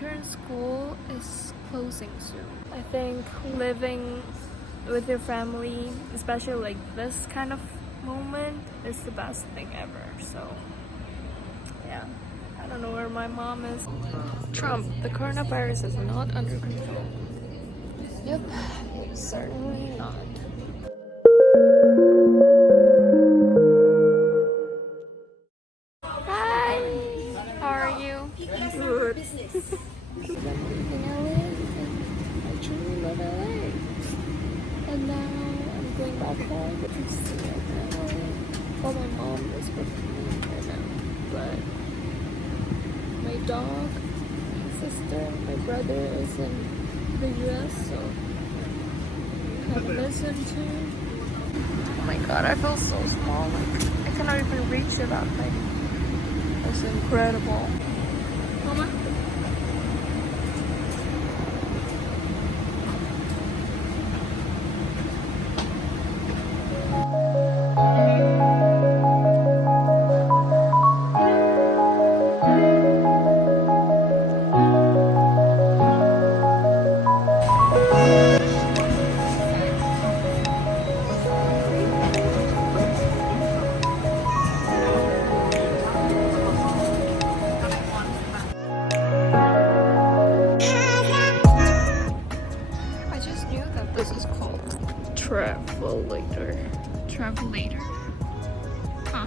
current school is closing soon. I think living with your family, especially like this kind of moment, is the best thing ever. So yeah, I don't know where my mom is. Trump, the coronavirus is not under control. Yep, it's certainly not. Hi, how are you? Good. I truly love LA. And now I'm going back home to see my family. Well, my mom is with me right now, but my dog, my sister, my brother is in the US, so kind of miss him too. Oh my god, I feel so small. Like I cannot even reach that thing. It's incredible. Mama. This is called Travelator. Travelator. Huh.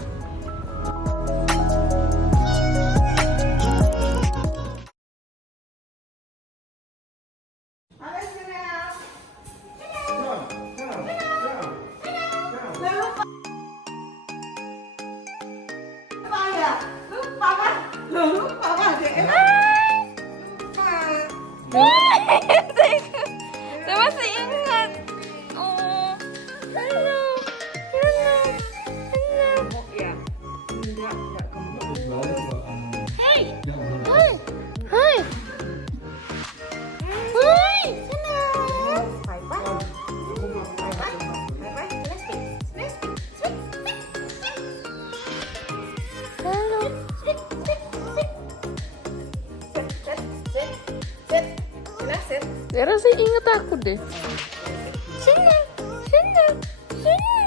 Saya masih ingat. Oh, hello, hello, hello. Hey, hi, hi, hi, hello. Hello. Dera sih inget aku deh. Sini, sini, sini.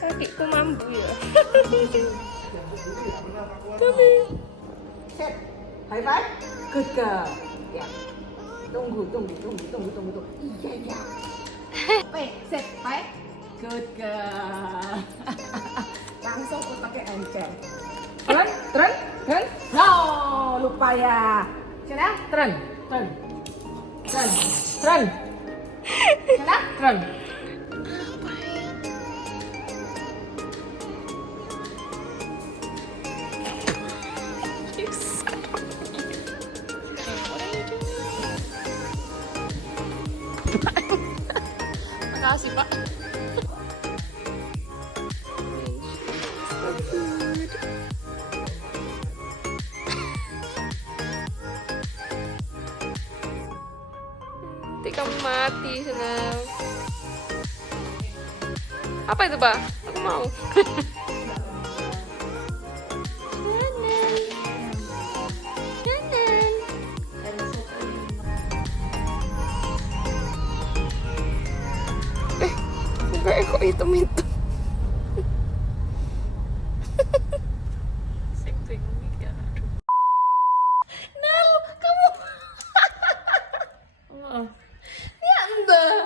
Kakiku mambu ya. Tapi. Set, high five. Good girl. Ya. Tunggu. Iya. Wait, set, five. Good girl. Langsung aku pakai ember. Turun. No, lupa ya. Sana, turun. Sana, turun. Makasih, Pak. Nanti kamu mati sana. Apa itu, Pak? Aku mau. Enggak, kok hitam-hitam. Nel, kamu. Maaf. Ya, entah.